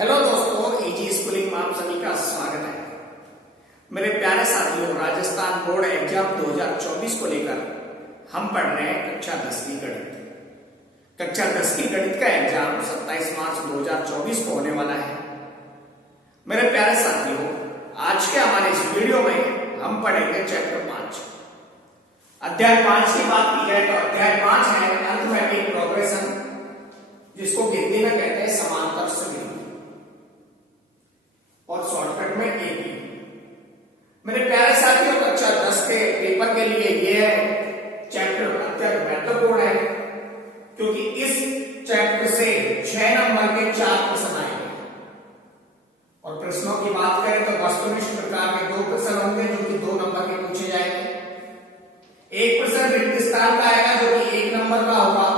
Hello दोस्तों, एजी schooling में आप सभी का स्वागत है। मेरे प्यारे साथियों, राजस्थान बोर्ड एग्जाम 2024 को लेकर हम पढ़ रहे हैं कक्षा 10 की गणित। कक्षा 10 की गणित का एग्जाम 27 मार्च 2024 को होने वाला है। मेरे प्यारे साथियों, आज के हमारे इस वीडियो में हम पढ़ेंगे चैप्टर 5। अध्याय 5 की बात की जाए तो अध्याय 5 है अरिथमेटिक प्रोग्रेशन, जिसको हिंदी में कहते हैं समांतर श्रेणी और शॉर्टकट में एपी। मेरे प्यारे साथियों, कक्षा 10 के पेपर के लिए यह चैप्टर अत्यंत महत्वपूर्ण है, क्योंकि इस चैप्टर से 6 नंबर के 4 प्रश्न आएंगे। और प्रश्नों की बात करें तो वस्तुनिष्ठ प्रकार के 2 प्रश्न होंगे जो कि 2 नंबर के पूछे जाएंगे। एक प्रश्न रिक्त स्थान का आएगा जो कि 1 नंबर का होगा,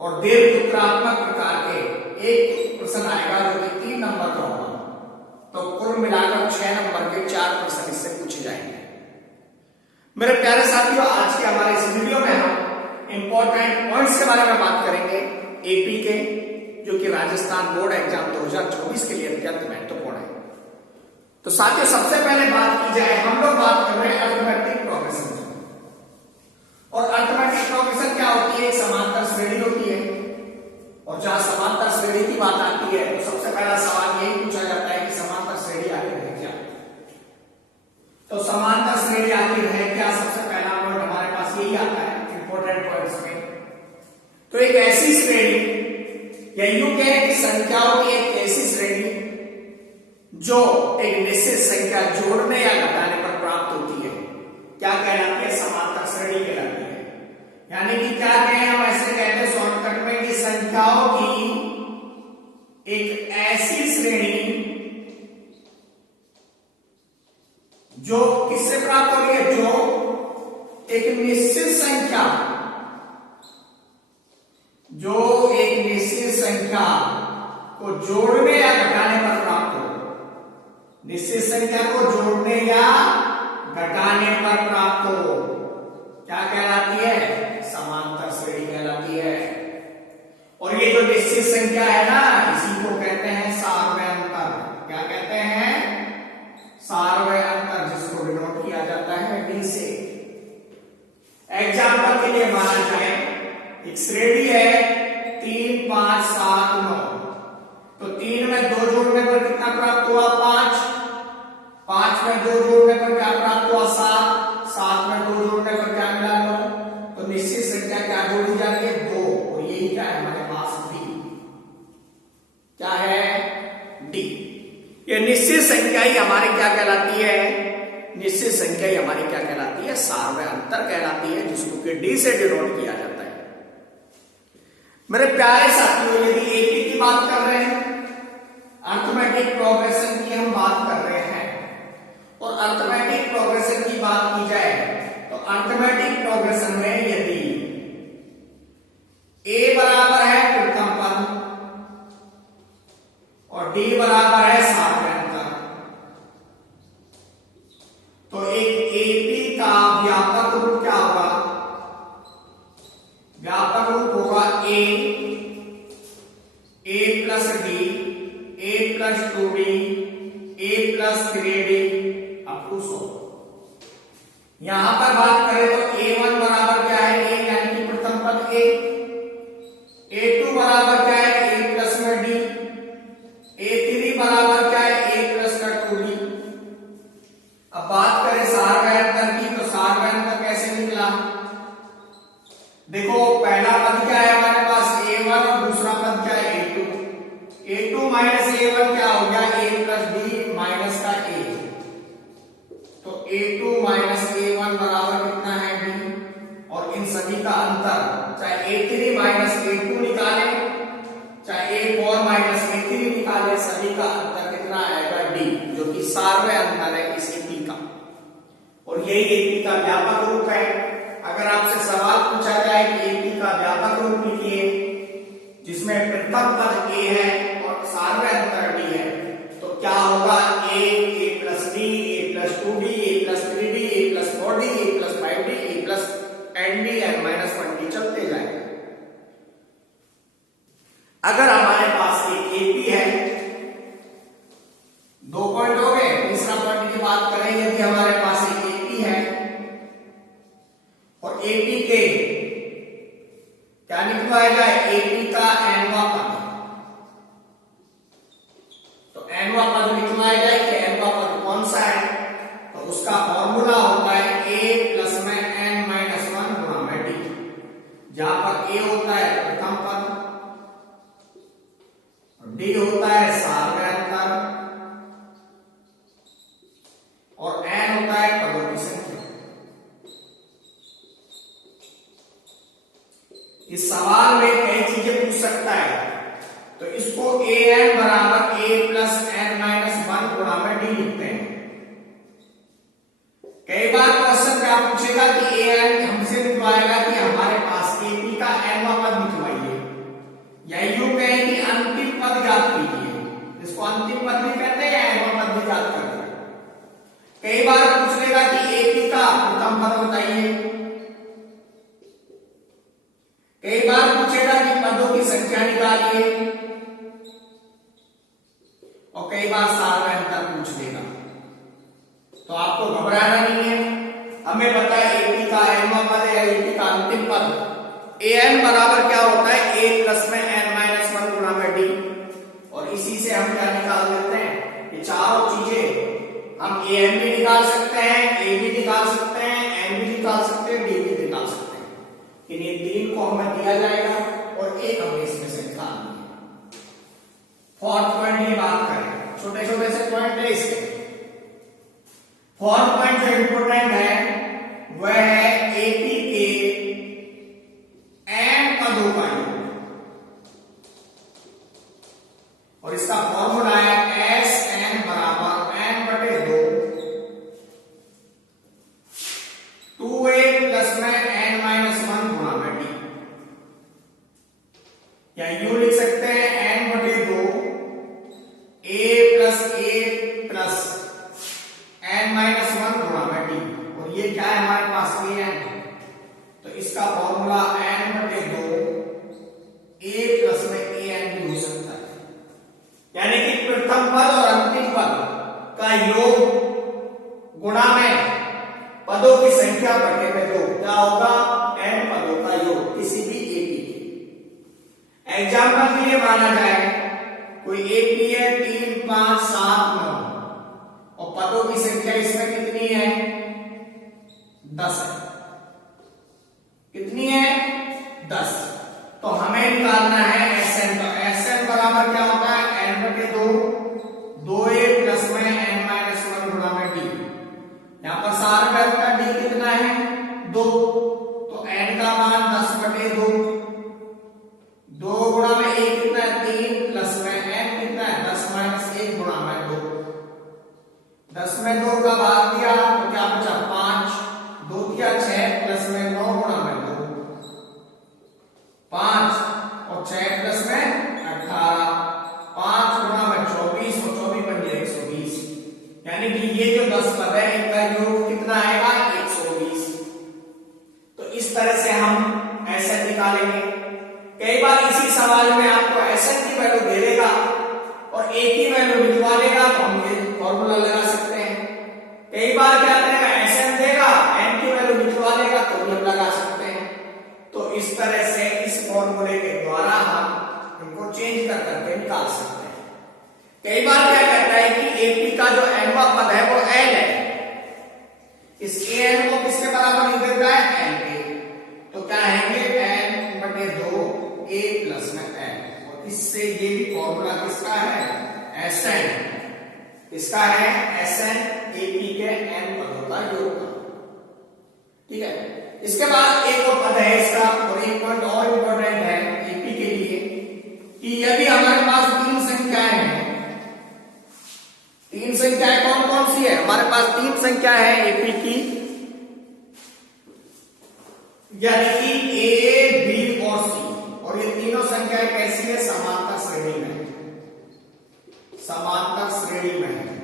और दीर्घसूत्रात्मक प्रकार के एक प्रश्न आएगा जो कि 3 नंबर का होगा। तो कुल मिलाकर 6 नंबर के 4 प्रश्न इससे पूछे जाएंगे। मेरे प्यारे साथियों, आज के हमारे इस वीडियो में हम इंपॉर्टेंट पॉइंट्स के बारे में बात करेंगे एपी के, जो कि राजस्थान बोर्ड एग्जाम 2024 के लिए अत्यंत महत्वपूर्ण है। तो साथियों, सबसे पहले बात की जाए, हम लोग बात कर रहे हैं अरिथमेटिक प्रोग्रेशन। और अरिथमेटिक प्रोग्रेशन क्या होती है? एक समांतर श्रेणी होती है, और जहां समांतर श्रेणी की बात आती है तो सबसे पहला सवाल यही पूछा जाता है कि समांतर श्रेणी आखिर है क्या। तो समांतर श्रेणी आखिर है क्या, सबसे पहला पॉइंट हमारे पास यही आता है इंपॉर्टेंट पॉइंट्स में। तो एक ऐसी श्रेणी, या यूं कहें कि संख्याओं की एक ऐसी श्रेणी जो एक निश्चित संख्या जोड़ने या घटाने पर प्राप्त होती है, क्या कहलाती है? समांतर श्रेणी कहलाती है। यानी कि क्या कहें हम, ऐसे कहते हैं शॉर्टकट में कि संख्याओं की एक ऐसी श्रेणी जो किससे प्राप्त हो रही है? जो एक निश्चित संख्या, जो एक निश्चित संख्या को जोड़ने या घटाने पर प्राप्त हो। निश्चित संख्या को जोड़ने या घटाने पर प्राप्त हो, क्या कहलाती है? समांतर श्रेणी कहलाती है। और ये जो निश्चित संख्या है ना, इसी को कहते हैं सारवय अंतर। क्या कहते हैं? सारवय अंतर, जिसको डिनोट किया जाता है डी से। एग्जाम्पल के लिए माना जाए, एक श्रेणी है 3, 5, 7, 9। तो 3 में 2 जोड़ने पर कितना प्राप्त हुआ? 5। 5 में 2 जोड़ने पर क्या प्राप्त हुआ? 7। 7 में 2 जोड़ने पर क्या मिला? 9। तो निश्चित संख्या क्या जोड़ी जा रही है? 2। और यही क्या है हमारे पास? डी। क्या है? डी। ये निश्चित संख्या ही हमारी क्या कहलाती है? निश्चित संख्या ही हमारी क्या कहलाती है? सारवय अंतर कहलाती है, जिसको कि डी से डिनोट किया जाता है। मेरे प्यारे साथियों, यदि एपी की बात कर रहे हैं, अरिथमेटिक प्रोग्रेशन की हम बात कर रहे हैं, और अरिथमेटिक प्रोग्रेशन की बात की जाए तो अरिथमेटिक प्रोग्रेशन में यदि a बराबर है प्रथम पद और d बराबर है सारवय अंतर, तो एक एपी का व्यापक रूप क्या होगा? व्यापक रूप होगा a plus d, a plus 2d, a plus 3d up to 100। यहां पर बात करें तो a1 बराबर क्या है? a, यानी कि प्रथम पद a। a2 बराबर क्या है? a प्लस में d। a3 बराबर क्या है? a प्लस का 2d। अब बात करें सारवय अंतर की, तो सारवय अंतर कैसे निकला? देखो, पहला पद क्या है हमारे पास? a1, और दूसरा पद क्या है? a2। a2 माइनस a1 क्या हो गया? a प्लस d माइनस का a। तो a2 माइनस a1 बराबर कितना है? b। और इन सभी का अंतर, चाहे a3 माइनस a2 निकाले, चाहे a4 माइनस a3 निकाले, सभी का अंतर कितना आएगा? d, जो कि सारवय अंतर है इस एपी का। और यही एपी का व्यापक रूप है। अगर आपसे सवाल पूछा जाए कि एपी का व्यापक रूप लिखिए, जिसमें प्रथम पद a है और सारवय अंतर d है, तो क्या होगा? a plus d, a plus 2d, a plus 3d, a plus 4d, a plus 5d, a plus nd, n minus 1d चलते जाएंगे। अगर हमारे पास एक एपी है बात करें, यदि हमारे पास एक एपी है और एपी के क्या निकलवाएगा, एपी का एनवा पद, तो एनवा पद निकलवाएगा कि एनवा पद कौन सा है, तो उसका फॉर्मूला होता है ए प्लस में एन माइनस वन गुणा में डी, जहां पर ए होता है प्रथम पद, डी होता है सार में अंतर और एन होता है पदों की संख्या। इस सवाल में कई चीजें पूछ सकता है, तो इसको ए एन बराबर ए प्लस एन माइनस वन गुणा में डी लिखते हैं। कई बार क्वेश्चन क्या पूछेगा कि ए एन हमसे निकलवाएगा कि हमारे पास एपी का एनवा पद निकलवाइए, या यूं कहें कि अंतिम पद ज्ञात कीजिए, इसको अंतिम पद भी कहते हैं, एनवा पद भी ज्ञात करते हैं। कई बार पूछ लेगा कि एपी का प्रथम पद बताइए, कई बार पूछेगा कि पदों की संख्या निकालिए, और कई बार सार में अंतर पूछ लेगा। तो आपको घबराना नहीं है, हमें पता है एपी का एनवा पद है, एपी का अंतिम पद ए एन बराबर क्या होता है, ए प्लस में एन माइनस वन गुणा में डी, और इसी से हम क्या निकाल देते हैं, ये चारों चीजें हम ए एन भी निकाल सकते हैं, ए भी निकाल सकते हैं, एन भी निकाल सकते हैं, डी भी निकाल सकते हैं। इन्हीं तीन को हमें दिया जाएगा और एक हमें इसमें से निकालना है। फोर्थ पॉइंट की बात करें, छोटे छोटे से पॉइंट है इसके। फोर्थ पॉइंट जो इंपोर्टेंट है वह है एपी के एन पदों का योग, और इसका फॉर्मूला है एस एन बराबर एन बटे दो, 2a प्लस में एन माइनस वन गुणा में डी, या यूं लिख सकते हैं एन बटे दो ए प्लस एन माइनस वन गुणा में डी, और ये क्या है हमारे पास ए एन, तो इसका फॉर्मूला एन बटे दो ए प्लस में ए एन भी हो सकता है, यानी कि प्रथम पद और अंतिम पद का योग गुणा में पदों की संख्या बटे में दो, क्या होगा, एन पदों का योग किसी भी एपी के। एग्जाम्पल के लिए माना जाए कोई एपी है 3 5 7 9 और पदों की संख्या इसमें कितनी है, 10 है, कितनी है, 10, तो हमें निकालना है एस एन, तो एस एन बराबर क्या होता है, एन बटे दो, 2a प्लस में एन माइनस वन गुणा में डी, यहां पर सार में का डी कितना है, 2, तो n का मान 10 बटे 2, 2 गुणा में 1 कितना है, 3 प्लस में n कितना है, 10 माइनस 1 गुणा में 2, 10 में 2 का भाग दिया तो क्या बचा, 5, 2 किया 6 प्लस में 9 गुणा में 2, 5 और 6 प्लस में 18, 5 गुणा में 24 और 24 बन गया 120, यानी कि ये जो 10 पद है इनका योग कितना आएगा, 120। तो इस तरह से हम एसएन निकालेंगे। कई बार इसी सवाल में आपको एसएन की वैल्यू दे देगा और ए की वैल्यू निकलवा लेगा, तो हम ये फॉर्मूला लगा सकते हैं। कई बार क्या करेगा, एसएन देगा, एन की वैल्यू निकलवा लेगा, तो हम लगा सकते हैं। तो इस तरह से इस फॉर्मूले के द्वारा हम इनको चेंज कर करके निकाल सकते हैं। कई बार क्या कहता है कि एपी का जो एनवा पद है वो एन है, इस एन को किसके बराबर लिख देता है, एन के, तो क्या आएंगे एन बटे दो ए प्लस में एन, और इससे ये भी फॉर्मूला किसका है, एस एन, इसका है एस एन एपी के एन पदों का योग। ठीक है, इसके बाद एक और पद है इसका, और एक पॉइंट और इंपॉर्टेंट है एपी के लिए कि यदि हमारे पास तीन संख्याएं हैं, तीन संख्याएं कौन कौन सी है, हमारे पास तीन संख्या है एपी की, यानी कि ए बी और सी, और ये तीनों संख्याएं कैसी है, समांतर श्रेणी में, समांतर श्रेणी में है।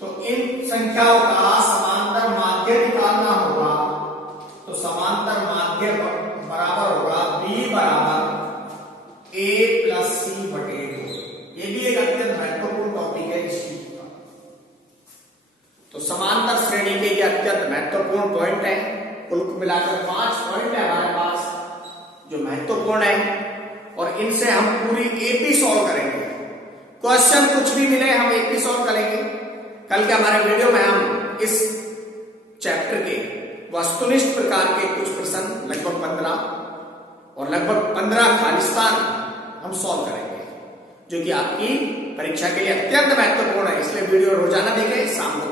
तो इन संख्याओं का समांतर माध्य निकालना होगा, तो समांतर माध्य बराबर होगा बी बराबर ए प्लस सी बटे 2। ये भी एक अत्यंत महत्वपूर्ण टॉपिक है इस चीज का। तो समांतर श्रेणी के ये अत्यंत महत्वपूर्ण पॉइंट है। कुल मिलाकर 5 पॉइंट है हमारे पास जो महत्वपूर्ण है, और इनसे हम पूरी एपी सॉल्व करेंगे। क्वेश्चन कुछ भी मिले हम एपी सॉल्व करेंगे। कल के हमारे वीडियो में हम इस चैप्टर के वस्तुनिष्ठ प्रकार के कुछ प्रश्न लगभग 15 और लगभग 15 खालिस्तान हम सॉल्व करेंगे, जो कि आपकी परीक्षा के लिए अत्यंत महत्वपूर्ण है। इसलिए वीडियो रोजाना देखें, शाम को